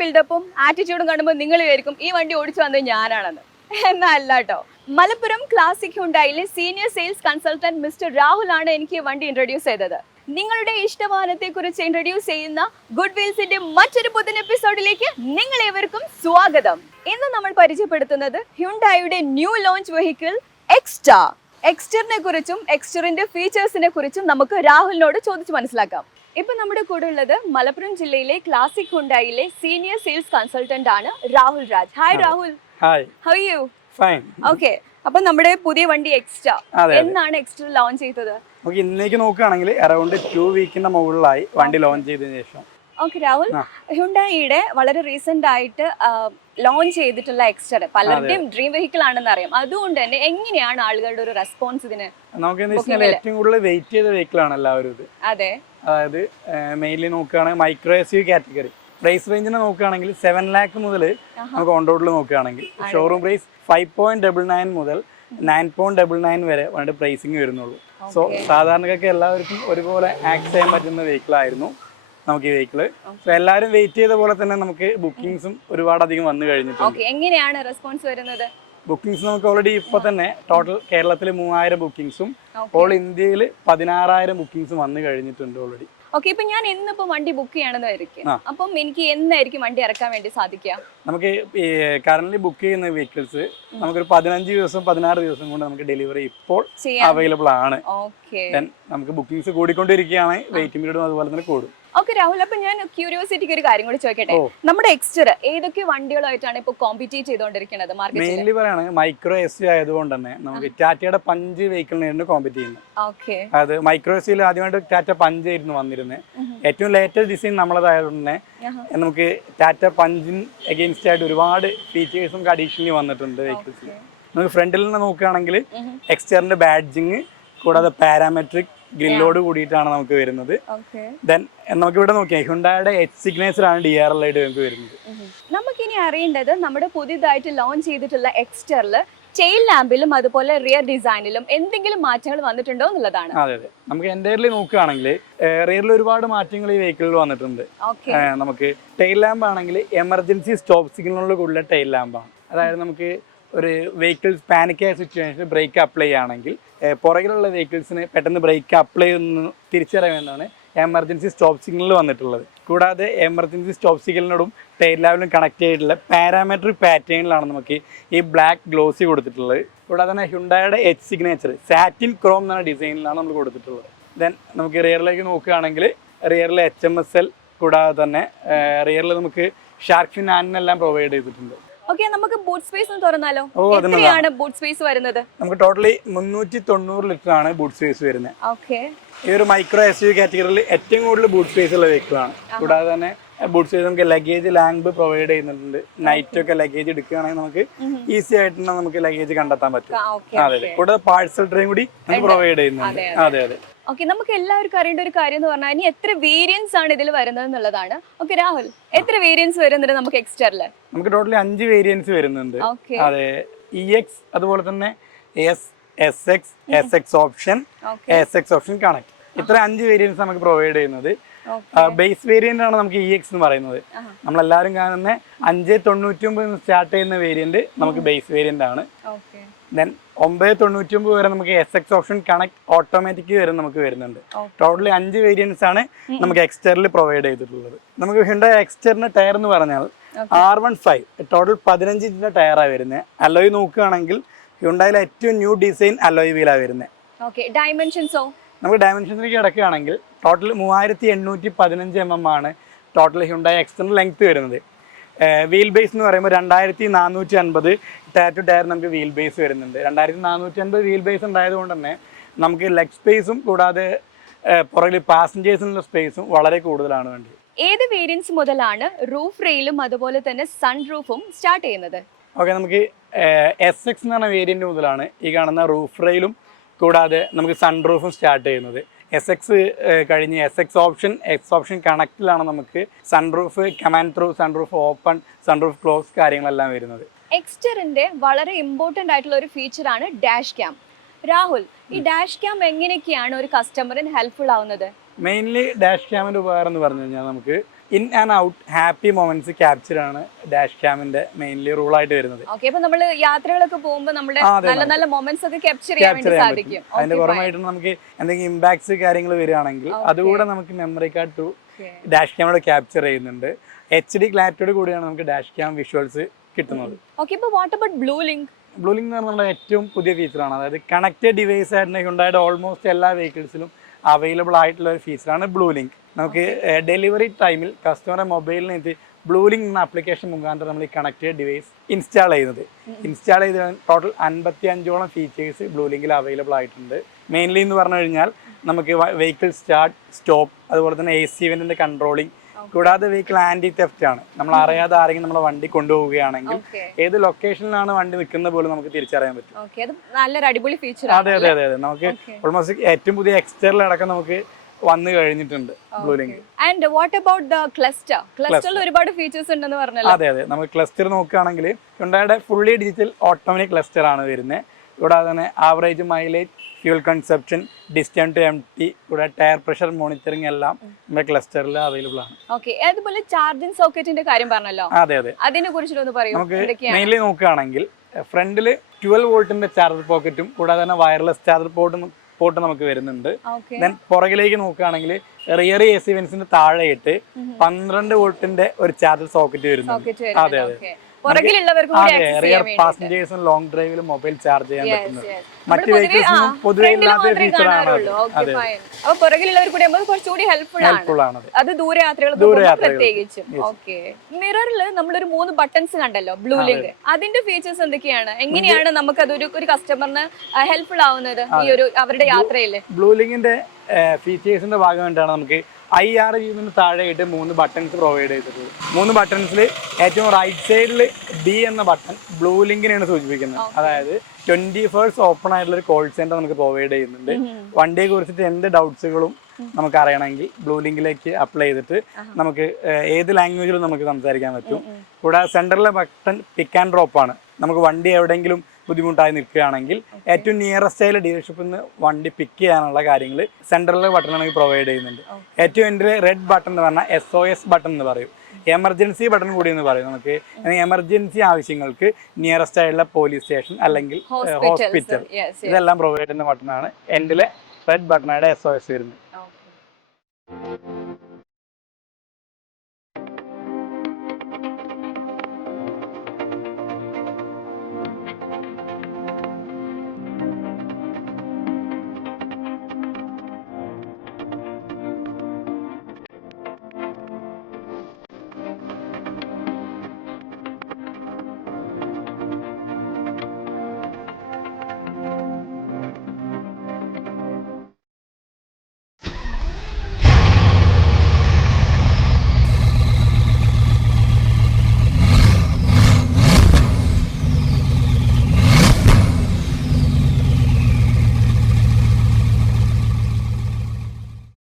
ബിൽഡപ്പും ആറ്റിറ്റ്യൂഡും കാണുമ്പോൾ നിങ്ങൾ വിചാരിക്കും ഈ വണ്ടി ഓടിച്ചു വന്നത് ഞാനാണെന്ന്. എന്നല്ല കേട്ടോ. മലപ്പുറം ക്ലാസിക് ഹുണ്ടായിലെ senior sales consultant mister Rahul ആണ് എനിക്ക് ഈ വണ്ടി ഇൻട്രൊഡ്യൂസ് ചെയ്തത്. നിങ്ങളുടെ ഇഷ്ടവാഹനത്തെ കുറിച്ച് ഇൻട്രൊഡ്യൂസ് ചെയ്യുന്ന ഗുഡ് വീൽസിന്റെ മറ്റൊരു പുതിയ എപ്പിസോഡിലേക്ക് നിങ്ങൾ ഏവർക്കും സ്വാഗതം. ഇന്ന് നമ്മൾ പരിചയപ്പെടുത്തുന്നത് ഹ്യുണ്ടായിയുടെ ന്യൂ ലോഞ്ച് വെഹിക്കിൾ എക്സ്റ്റാർ. എക്സ്റ്ററിനെ കുറിച്ചും എക്സ്റ്ററിന്റെ ഫീച്ചേഴ്സിനെ കുറിച്ചും നമുക്ക് രാഹുലിനോട് ചോദിച്ചു മനസ്സിലാക്കാം. ഇപ്പൊ നമ്മുടെ കൂടെ ഉള്ളത് മലപ്പുറം ജില്ലയിലെ ക്ലാസിക് ഹുണ്ടായിലെ സീനിയർ സെയിൽസ് കൺസൾട്ടന്റ് ആണ് Rahul Raj. Hi Rahul. Hi. How are you? Fine. Okay. അപ്പൊ നമ്മുടെ പുതിയ വണ്ടി എക്സ്റ്റാർ എന്നാണ് എക്സ്റ്റാർ ലോഞ്ച് ചെയ്തത്? നമുക്ക് ഇന്നേക്ക് നോക്കുകയാണെങ്കിൽ അറൌണ്ട് 2 വീക്കിന്റെ മുകളിലായി വണ്ടി ലോഞ്ച് ചെയ്തതിനു ശേഷം. ഓക്കെ രാഹുൽ, ഹ്യുണ്ടായിയുടെ വളരെ റീസെന്റ് ആയിട്ട് ലോഞ്ച് ചെയ്തിട്ടുള്ള എക്സ്റ്റർ പലരുടെയും ഡ്രീം വെഹിക്കിൾ ആണെന്ന് അറിയാം. അതുകൊണ്ട് തന്നെ എങ്ങനെയാണ് ആളുകളുടെ ഒരു റെസ്പോൺസ് ഇതിന്? നമുക്ക് ഏറ്റവും കൂടുതൽ വെയിറ്റ് ചെയ്ത വെഹിക്കിൾ ആണ് എല്ലാവരും ഇത്. അതെ, അതായത് മെയിൻലി നോക്കുകയാണെങ്കിൽ micro S U category price റേഞ്ചിനെ നോക്കുകയാണെങ്കിൽ 7 lakh മുതൽ നമുക്ക് ഓൺ റോഡിൽ നോക്കുകയാണെങ്കിൽ ഷോറൂം പ്രൈസ് 5.99 മുതൽ 9.99 വരെ വേണ്ട പ്രൈസിങ് വരുന്നുള്ളൂ. സോ സാധാരണക്കാർക്ക് എല്ലാവർക്കും ഒരുപോലെ ആക്സസ് ചെയ്യാൻ പറ്റുന്ന വെഹിക്കിൾ ആയിരുന്നു നമുക്ക് ഈ വെഹിക്കിള്. സോ എല്ലാവരും വെയിറ്റ് ചെയ്ത പോലെ തന്നെ നമുക്ക് ബുക്കിംഗ്സും ഒരുപാട് അധികം വന്നു കഴിഞ്ഞിട്ടുണ്ട്. എങ്ങനെയാണ് റെസ്പോൺസ് വരുന്നത്? ബുക്കിംഗ്സ് നമുക്ക് ഓൾറെഡി ഇപ്പൊ തന്നെ ടോട്ടൽ കേരളത്തിൽ 3000 ബുക്കിംഗ്സും ഓൾ ഇന്ത്യയിൽ 16,000 ബുക്കിംഗ്സും വന്നു കഴിഞ്ഞിട്ടുണ്ട് ഓൾറെഡി. ഓക്കെ, ഇപ്പൊ ഞാൻ ഇന്നിപ്പോ വണ്ടി ബുക്ക് ചെയ്യണമെന്നായിരിക്കും. അപ്പം എനിക്ക് എന്നായിരിക്കും വണ്ടി ഇറക്കാൻ വേണ്ടി സാധിക്കുക? നമുക്ക് കറന്റ് ബുക്ക് ചെയ്യുന്ന വെഹിക്കിൾസ് നമുക്കൊരു 15 ദിവസം 16 ദിവസം കൊണ്ട് നമുക്ക് ഡെലിവറി ഇപ്പോൾ അവൈലബിൾ ആണ്. നമുക്ക് ബുക്കിംഗ്സ് കൂടിക്കൊണ്ടിരിക്കുകയാണ്, വെയിറ്റിംഗ് പീരീഡും അതുപോലെ തന്നെ കൂടും. ഓക്കെ രാഹുൽ, അപ്പൊ ഞാൻ ക്യൂരിയോസിറ്റിക്ക് ഒരു കാര്യം കൂടി ചോദിക്കട്ടെ. നമ്മുടെ എക്സ്റ്റർ ഏതൊക്കെ വണ്ടികളായിട്ടാണ് ഇപ്പൊ കോമ്പീറ്റ് ചെയ്തോണ്ടിരിക്കുന്നത് മാർക്കറ്റിൽ? മെയിൻലി പറയുകയാണെങ്കിൽ മൈക്രോ എസ് യു ആയതുകൊണ്ട് തന്നെ നമുക്ക് ടാറ്റയുടെ പഞ്ച് വെഹിക്കിളിനായിരുന്നു കോമ്പീറ്റ് ചെയ്യുന്നത്. അത് മൈക്രോ എസ് യുയിൽ ആദ്യമായിട്ട് ടാറ്റ പഞ്ച് ആയിരുന്നു വന്നിരുന്നത്. ഏറ്റവും ലേറ്റസ്റ്റ് ഡിസൈൻ നമ്മളതായതുകൊണ്ട് തന്നെ നമുക്ക് ടാറ്റ പഞ്ചിന് അഗെയിൻസ്റ്റ് ആയിട്ട് ഒരുപാട് ഫീച്ചേഴ്സും അഡീഷണലി വന്നിട്ടുണ്ട് വെഹിക്കിൾസിൽ. നമുക്ക് ഫ്രണ്ടിൽ നിന്ന് നോക്കുകയാണെങ്കിൽ എക്സ്റ്ററിന്റെ ബാഡ്ജിങ് കൂടാതെ പാരാമെട്രിക് ഗ്രില്ലോട് കൂടിയിട്ടാണ് നമുക്ക് വരുന്നത്. ദെൻ നമുക്ക് ഇവിടെ നോക്കിയാൽ ഹ്യുണ്ടായുടെ എച്ച് സിഗ്നേച്ചർ ആണ് DRL ആയിട്ട് നമുക്ക് വരുന്നത്. നമുക്കിനി അറിയേണ്ടത് നമ്മുടെ പുതിയതായിട്ട് ലോഞ്ച് ചെയ്തിട്ടുള്ള എക്സ്റ്ററിൽ ടെയിൽ ലാമ്പിലും അതുപോലെ റിയർ ഡിസൈനിലും എന്തെങ്കിലും മാറ്റങ്ങൾ വന്നിട്ടുണ്ടോ എന്നുള്ളതാണ്. അതെ അതെ, നമുക്ക് എൻ്റയർലി നോക്കുകയാണെങ്കിൽ റിയറിൽ ഒരുപാട് മാറ്റങ്ങൾ ഈ വെഹിക്കിളിൽ വന്നിട്ടുണ്ട്. നമുക്ക് ടെയിൽ ലാമ്പ് ആണെങ്കിൽ എമർജൻസി സ്റ്റോപ്പ് സിഗ്നലിനോട് കൂടിയുള്ള ടെയിൽ ലാമ്പാണ്. അതായത് നമുക്ക് ഒരു വെഹിക്കിൾസ് പാനിക് ആയ സിറ്റുവേഷനിൽ ബ്രേക്ക് അപ്ലൈ ചെയ്യുകയാണെങ്കിൽ പുറകിലുള്ള വെഹിക്കിൾസിന് പെട്ടെന്ന് ബ്രേക്ക് അപ്ലൈ ചെയ്യുന്ന തിരിച്ചറിയാമെന്നാണ് എമർജൻസി സ്റ്റോപ്പ് സിഗ്നൽ വന്നിട്ടുള്ളത്. കൂടാതെ എമർജൻസി സ്റ്റോപ്പ് സിഗ്നലിനോടും ടെയിൽ ലാമ്പിലും കണക്ട് ചെയ്തിട്ടുള്ള പാരാമെട്രിക് പാറ്റേണിലാണ് നമുക്ക് ഈ ബ്ലാക്ക് ഗ്ലോസി കൊടുത്തിട്ടുള്ളത്. കൂടാതെ തന്നെ ഹ്യുണ്ടായുടെ എച്ച് സിഗ്നേച്ചർ സാറ്റിൻ ക്രോം എന്ന ഡിസൈനിലാണ് നമ്മൾ കൊടുത്തിട്ടുള്ളത്. ദെൻ നമുക്ക് റിയറിലേക്ക് നോക്കുകയാണെങ്കിൽ റിയറിൽ HMSL കൂടാതെ തന്നെ റിയറിൽ നമുക്ക് ഷാർക്ക് ഫിൻ ആനിനെല്ലാം പ്രൊവൈഡ് ചെയ്തിട്ടുണ്ട്. ഓക്കെ, നമുക്ക് ബൂട്ട് സ്പേസ് ഒന്ന് തുറന്നാലോ? എത്രയാണ് ബൂട്ട് സ്പേസ് വരുന്നത്? നമുക്ക് ടോട്ടലി 390 ലിറ്റർ ആണ് ബൂട്ട് സ്പേസ് വരുന്നത്. ഓക്കെ, ഈ ഒരു മൈക്രോ എസ് യു കാറ്റഗറിയിൽ ഏറ്റവും കൂടുതൽ ബൂട്ട് സ്പേസ് ഉള്ള വെഹിക്കിളാണ്. കൂടാതെ തന്നെ ബൂട്ട് സ്പേസ് നമുക്ക് ലഗേജ് ലാമ്പ് പ്രൊവൈഡ് ചെയ്യുന്നുണ്ട്. നൈറ്റ് ഒക്കെ ലഗേജ് എടുക്കുകയാണെങ്കിൽ നമുക്ക് ഈസി ആയിട്ട് നമുക്ക് ലഗേജ് കണ്ടെത്താൻ പറ്റും. അതെ, കൂടാതെ പാഴ്സൽ ട്രെയിൻ കൂടി നമുക്ക് പ്രൊവൈഡ് ചെയ്യുന്നുണ്ട്. അതെ അതെ. ഓക്കെ, നമുക്ക് എല്ലാവർക്കും അറിയേണ്ട ഒരു കാര്യം എന്ന് പറഞ്ഞാൽ ഇനി എത്ര വേരിയൻസ് ആണ് ഇതിൽ വരുന്നത് എന്നുള്ളതാണ്. ഓക്കെ രാഹുൽ, എത്ര വേരിയൻസ് വരുന്നുണ്ട് നമുക്ക് എക്സ്റ്ററിൽ? നമുക്ക് ടോട്ടലി 5 വേരിയൻസ് വരുന്നുണ്ട്. അതെ, EX അതുപോലെ തന്നെ SX option, SX option connect, ഇത്ര 5 വേരിയൻസ് നമുക്ക് പ്രൊവൈഡ് ചെയ്യുന്നത്. ബേസ് വേരിയന്റ് ആണ് നമുക്ക് EX എന്ന് പറയുന്നത്. നമ്മളെല്ലാവരും കാണുന്ന 599 സ്റ്റാർട്ട് ചെയ്യുന്ന വേരിയന്റ് നമുക്ക് ബേസ് വേരിയന്റ് ആണ്. ദെൻ 999 വരെ നമുക്ക് SX ഓപ്ഷൻ കണക്ട് ഓട്ടോമാറ്റിക് വരെ നമുക്ക് വരുന്നുണ്ട്. ടോട്ടലി 5 വേരിയൻസ് ആണ് നമുക്ക് എക്സ്റ്ററിൽ പ്രൊവൈഡ് ചെയ്തിട്ടുള്ളത്. നമുക്ക് ഹ്യുണ്ടായി എക്സ്റ്ററിന്റെ ടയർ എന്ന് പറഞ്ഞാൽ R15 ടോട്ടൽ 15 ഇഞ്ചിന്റെ ടയറാണ് വരുന്നത്. അലോയ് നോക്കുകയാണെങ്കിൽ ഹ്യുണ്ടായിലെ ഏറ്റവും ന്യൂ ഡിസൈൻ അലോയ് വീലാണ് വരുന്നത്. നമുക്ക് ഡയമെൻഷൻസിലേക്ക് കിടക്കുകയാണെങ്കിൽ ടോട്ടൽ 3815 mm ആണ് ടോട്ടൽ ഹ്യുണ്ടായി എക്സ്റ്ററിന്റെ ലെങ്ത് വരുന്നത്. വീൽ ബേസ് എന്ന് പറയുമ്പോൾ 2450 ടയർ ടു ടയർ നമുക്ക് വീൽ ബേസ് വരുന്നുണ്ട്. 2450 വീൽ ബേസ് ഉണ്ടായതുകൊണ്ട് തന്നെ നമുക്ക് ലെഗ് സ്പേസും കൂടാതെ പുറകിൽ പാസഞ്ചേഴ്സിനുള്ള സ്പേസും വളരെ കൂടുതലാണ് വേണ്ടത്. ഏത് വേരിയൻസ് മുതലാണ് റൂഫ് റെയിലും അതുപോലെ തന്നെ സൺ റൂഫും സ്റ്റാർട്ട് ചെയ്യുന്നത്? ഓക്കെ, നമുക്ക് SX എന്ന് പറഞ്ഞ വേരിയന്റ് മുതലാണ് ഈ കാണുന്ന റൂഫ് റെയിലും കൂടാതെ നമുക്ക് സൺ റൂഫും സ്റ്റാർട്ട് ചെയ്യുന്നത്. SX കഴിഞ്ഞ് SX ഓപ്ഷൻ, X ഓപ്ഷൻ കണക്റ്റിലാണ് നമുക്ക് sunroof, command through, sunroof open, sunroof close കാര്യങ്ങളെല്ലാം വരുന്നത്. എക്സ്റ്ററിന്റെ വളരെ ഇമ്പോർട്ടന്റ് ആയിട്ടുള്ള ഒരു ഫീച്ചർ ആണ് ഡാഷ് ക്യാം. രാഹുൽ, ഈ ഡാഷ് ക്യാം എങ്ങനെയൊക്കെയാണ് ഒരു കസ്റ്റമറിന് ഹെൽപ്ഫുൾ ആവുന്നത്? മെയിൻലി ഡാഷ് ക്യാമിന്റെ ഉപകാരം എന്ന് പറഞ്ഞു കഴിഞ്ഞാൽ നമുക്ക് in and out happy moments capture ആണ് ഡാഷ് ക്യാമിന്റെ മെയിൻലി റൂൾ ആയിട്ട് വരുന്നത്. ഓക്കേ, അപ്പോൾ നമ്മൾ യാത്രകളൊക്കെ പോകുമ്പോൾ നമ്മുടെ നല്ല നല്ല മൊമെന്റ്സ് ഒക്കെ ക്യാപ്ചർ ചെയ്യാൻ വേണ്ടി സാധിക്കും. അതിന്റെ പുറമായിട്ട് നമുക്ക് എന്തെങ്കിലും ഇമ്പാക്ട്സ് കാര്യങ്ങൾ വരികയാണെങ്കിൽ അതുകൂടെ നമുക്ക് memory card through dash camera capture ചെയ്യുന്നുണ്ട്. HD ക്ലാരിറ്റിയോട് കൂടിയാണ് നമുക്ക് ഡാഷ് ക്യാം വിഷ്വൽസ് കിട്ടുന്നത്. ഓക്കേ, ഇപ്പോൾ what about blue link? Blue link എന്ന് പറഞ്ഞാൽ ഏറ്റവും പുതിയ ഫീച്ചറാണ്. അതായത് കണക്റ്റഡ് ഡിവൈസ് ആയിട്ട് ഹ്യുണ്ടായുടെ ഓൾമോസ്റ്റ് എല്ലാ വെഹിക്കിൾസിലും അവൈലബിൾ ആയിട്ടുള്ള ഒരു ഫീച്ചറാണ് ബ്ലൂ ലിങ്ക്. നമുക്ക് ഡെലിവറി ടൈമിൽ കസ്റ്റമറെ മൊബൈലിനെത്തി ബ്ലൂ ലിങ്ക് എന്ന ആപ്ലിക്കേഷൻ മുഖാന്തരം നമ്മൾ ഈ കണക്റ്റഡ് ഡിവൈസ് ഇൻസ്റ്റാൾ ചെയ്യുന്നത്. ഇൻസ്റ്റാൾ ചെയ്ത് ടോട്ടൽ 55ഓളം ഫീച്ചേഴ്സ് ബ്ലൂ ലിങ്കിൽ അവൈലബിൾ ആയിട്ടുണ്ട്. മെയിൻലി എന്ന് പറഞ്ഞു കഴിഞ്ഞാൽ നമുക്ക് വെഹിക്കിൾ സ്റ്റാർട്ട്, സ്റ്റോപ്പ്, അതുപോലെ തന്നെ AC ഇവന്റിന്റെ കൺട്രോളിങ്, കൂടാതെ വെഹിക്കിൾ ആന്റി തെഫ്റ്റ് ആണ്. നമ്മൾ അറിയാതെ ആരെങ്കിലും നമ്മളെ വണ്ടി കൊണ്ടുപോവുകയാണെങ്കിൽ ഏത് ലൊക്കേഷനിലാണ് വണ്ടി നിൽക്കുന്നത് പോലും നമുക്ക് തിരിച്ചറിയാൻ പറ്റും. അതെ അതെ അതെ അതെ നമുക്ക് ഓൾമോസ്റ്റ് ഏറ്റവും പുതിയ എക്സ്റ്റേണൽ അടക്കം നമുക്ക് വന്നു കഴിഞ്ഞിട്ടുണ്ട് blue link. And what about the cluster? ക്ലസ്റ്ററിൽ ഒരുപാട് ഫീച്ചേഴ്സ് ഉണ്ടെന്ന് പറഞ്ഞല്ലോ. അതെ അതെ, നമുക്ക് ക്ലസ്റ്റർ നോക്കുകയാണെങ്കിൽ ഹ്യുണ്ടായുടെ ഫുള്ളി ഡിജിറ്റൽ ഓട്ടോമാറ്റിക് ക്ലസ്റ്റർ ആണ് വരുന്നത്. കൂടാതെ തന്നെ average mileage, fuel consumption, distance to empty, കൂടാതെ ടയർ പ്രഷർ മോണിറ്ററിംഗ് എല്ലാം നമ്മുടെ ക്ലസ്റ്ററിൽ അവൈലബിൾ ആണ്. ഓക്കേ, അതുപോലെ ചാർജിംഗ് സോക്കറ്റിന്റെ കാര്യം പറഞ്ഞല്ലോ. അതെ അതെ, അതിനെ കുറിച്ചിട്ടൊന്ന് പറയൂ. നമുക്ക് മെയിൻലി നോക്കുകയാണെങ്കിൽ ഫ്രണ്ടിൽ 12 വോൾട്ടിന്റെ ചാർജർ പോക്കറ്റും കൂടാതെ തന്നെ വയർലെസ് ചാർജർ പോർട്ട് നമുക്ക് വരുന്നുണ്ട്. ദെൻ പുറകിലേക്ക് നോക്കുകയാണെങ്കിൽ റിയർ AC വെന്റ്സിന്റെ താഴെയിട്ട് 12 വോൾട്ടിന്റെ ഒരു ചാർജർ സോക്കറ്റ് വരുന്നുണ്ട്. അതെ അതെ, റിയർ പാസഞ്ചേഴ്സും ലോങ് ഡ്രൈവിലും മൊബൈൽ ചാർജ് ചെയ്യാൻ പറ്റുന്നത് മറ്റു വെഹിക്കിൾസിനും പൊതുവെ ഇല്ലാത്ത ഫീച്ചറാണ്. ഹെൽപ്ഫുൾ ആണ് അത് ദൂര യാത്രകൾ പ്രത്യേകിച്ചും. ഓക്കെ, മിററിൽ നമ്മളൊരു 3 ബട്ടൺസ് കണ്ടല്ലോ ബ്ലൂ ലിങ്ക്, അതിന്റെ ഫീച്ചേഴ്സ് എന്തൊക്കെയാണ്? എങ്ങനെയാണ് നമുക്ക് അതൊരു കസ്റ്റമറിന് ഹെൽപ്ഫുൾ ആവുന്നത് ഈ ഒരു അവരുടെ യാത്രയിൽ? ബ്ലൂ ലിങ്കിന്റെ ഫീച്ചേഴ്സിന്റെ ഭാഗമായിട്ടാണ് നമുക്ക് IR വ്യൂവിന് താഴെയായിട്ട് 3 ബട്ടൺസ് പ്രൊവൈഡ് ചെയ്തിട്ടുള്ളത്. 3 ബട്ടൺസിൽ ഏറ്റവും റൈറ്റ് സൈഡിൽ B എന്ന ബട്ടൺ ബ്ലൂ ലിങ്കിനെയാണ് സൂചിപ്പിക്കുന്നത്. അതായത് 24 ഓപ്പൺ ആയിട്ടുള്ള ഒരു കോൾ സെന്റർ നമുക്ക് പ്രൊവൈഡ് ചെയ്യുന്നുണ്ട്. വണ്ടിയെ കുറിച്ചിട്ട് എന്ത് ഡൗട്ട്സുകളും നമുക്ക് അറിയണമെങ്കിൽ ബ്ലൂ ലിങ്കിലേക്ക് അപ്ലൈ ചെയ്തിട്ട് നമുക്ക് ഏത് ലാംഗ്വേജിലും നമുക്ക് സംസാരിക്കാൻ പറ്റും. കൂടാതെ സെന്ററിലെ ബട്ടൺ പിക്ക് ആൻഡ് ഡ്രോപ്പ് ആണ്. നമുക്ക് വണ്ടി എവിടെയെങ്കിലും ബുദ്ധിമുട്ടായി നിൽക്കുകയാണെങ്കിൽ ഏറ്റവും നിയറസ്റ്റ് ആയ ഡീലർഷിപ്പിൽ നിന്ന് വണ്ടി പിക്ക് ചെയ്യാനുള്ള കാര്യങ്ങൾ സെൻട്രലിലെ ബട്ടൺ ആണെങ്കിൽ പ്രൊവൈഡ് ചെയ്യുന്നുണ്ട്. ഏറ്റവും എൻ്റെ റെഡ് ബട്ടൺ എന്ന് പറഞ്ഞാൽ SOS ബട്ടൺ എന്ന് പറയും. എമർജൻസി ബട്ടൺ കൂടി എന്ന് പറയും. നമുക്ക് എമർജൻസി ആവശ്യങ്ങൾക്ക് നിയറസ്റ്റ് ആയിട്ടുള്ള പോലീസ് സ്റ്റേഷൻ അല്ലെങ്കിൽ ഹോസ്പിറ്റൽ ഇതെല്ലാം പ്രൊവൈഡ് ചെയ്യുന്ന ബട്ടണാണ്. എൻഡിലെ റെഡ് ബട്ടണായിട്ട് SOS വരുന്നത്.